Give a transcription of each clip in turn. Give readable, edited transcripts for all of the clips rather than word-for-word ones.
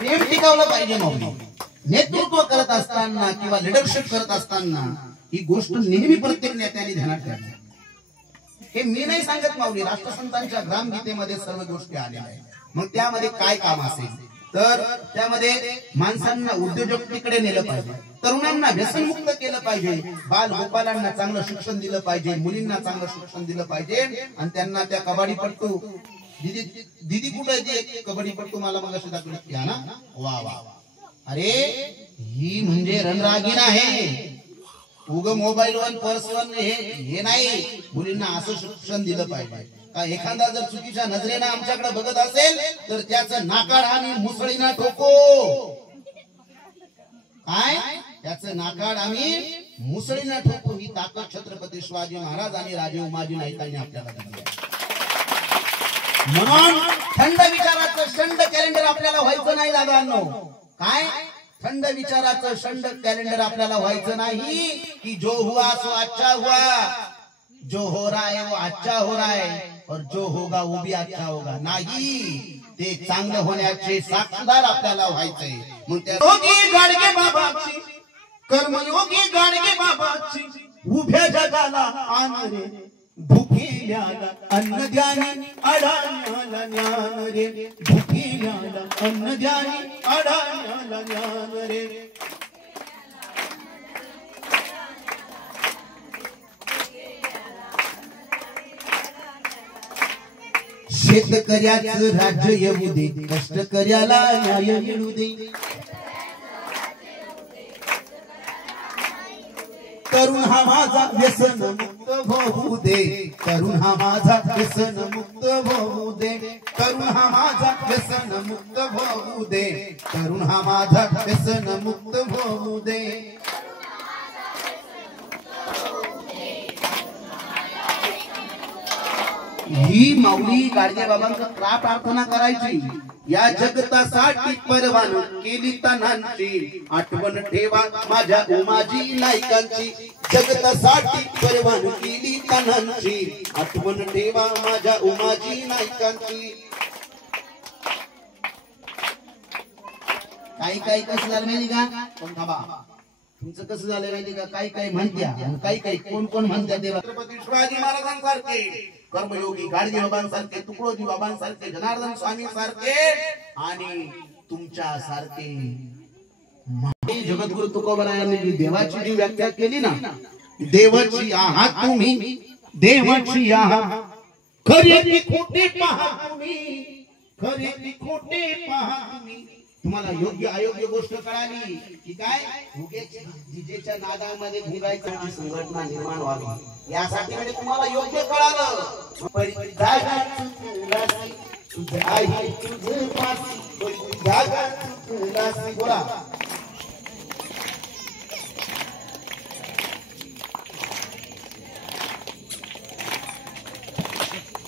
प्रेम टिकवलं पाहिजे. माऊली नेतृत्व करत असताना किंवा लिडरशिप करत असताना ही गोष्ट नेहमी प्रत्येक नेत्याने ध्यानात ठेवावी. हे मी नाही सांगत माऊली, राष्ट्रसंतांच्या ग्रामगीतेमध्ये सर्व गोष्टी आल्या आहेत. मग त्यामध्ये काय काम असेल तर त्यामध्ये माणसांना उद्योजकतेकडे नेलं पाहिजे, तरुणांना व्यसनमुक्त केलं पाहिजे, बाल गोपालांना चांगलं शिक्षण दिलं पाहिजे, मुलींना चांगलं शिक्षण दिलं पाहिजे आणि त्यांना त्या कबड्डीपट्टू दीदी कुठे आहे कबड्डीपट्टू मला मग अशी दाखवली ना. वा वा अरे ही म्हणजे रणरागीण आहे. उग मोबाईल वन पर्स वन हे नाही. मुलींना असं शिक्षण दिलं पाहिजे का एखादा जर चुकीच्या नजरेनं आमच्याकडे बघत असेल तर त्याचं नाकाड आम्ही मुसळीना ठोको. काय त्याचं नाकाड आम्ही मुसळीना ठोको. ही ताकद छत्रपती शिवाजी महाराज आणि राजे उमाजी नाईकांनी आपल्याला दिली. म्हणून थंड विचाराचं शंड कॅलेंडर आपल्याला व्हायचं नाही दादांनो. काय थंड विचाराचं शंड कॅलेंडर आपल्याला व्हायचं नाही की जो हुआ सो अच्छा हुआ, जो हो रहा है वो अच्छा हो रहा है और जो होगा वो भी अच्छा होगा. नाही, ते चांगलं होण्याचे साक्षीदार आपल्याला व्हायचंय. मग त्या योगी गाडगे बाबाची कर्मयोगी गाडगे बाबाची उभ्या जगाला आण रे भुकेल्याला अन्न द्यानी अडाण्याला ज्ञान रे. भुकेल्याला अन्न द्यानी अडाण्याला ज्ञान रे. शेतकऱ्याचं राज्य येऊ दे, कष्टकऱ्याला न्याय मिळू दे. तरुण हा माझा व्यसन मुक्त होऊ दे, तरुण हा माझा व्यसन मुक्त होऊ दे, तरुण हा माझा व्यसन मुक्त होऊ दे, तरुण हा माझा व्यसन मुक्त होऊ दे. ही माऊली गाडगे बाबांचं का प्रार्थना करायची. या जगतासाठी परवान केली तनांची, आठवण ठेवा माझ्या उमाजी नाईकांची. जगतासाठी परवान केली तनांची, आठवण ठेवा माझ्या उमाजी नाईकांची. काही कसं झालं माहिती का. पण थांबा, तुमचं कसं झालं माहिती का. काही म्हणत्या, काही कोण म्हणत्या देवा छत्रपती शिवाजी महाराजांसारखे, कर्मयोगी गाडगे बाबांसारखे, तुकडोजी बाबांसारखे, जनार्दन स्वामी सारखे आणि तुमच्या सारखे. जगद्गुरु तुकोबरायांनी जी देवाची जी व्याख्या केली ना, देवाची आहात तुम्ही, देवाची आहात, खरे की खोटे पहा तुम्ही, खरे की खोटे पहा तुम्ही. तुम्हाला योग्य अयोग्य गोष्ट कळाली की काय डीजेच्या नादामध्ये घुंगायची संघटना निर्माण व्हावी यासाठी म्हणजे तुम्हाला योग्य कळालं. बोला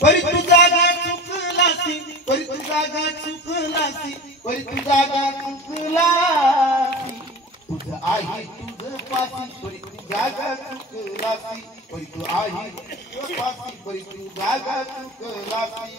परी तू जागा चुकलासी, परी तू जागा चुकलासी, परी तू जागा चुकलासी. तुझ आहे तुझ पासी, परी तू जागा चुकलासी, परी तू आहे तुझ पासी, परी तू जागा चुकलासी.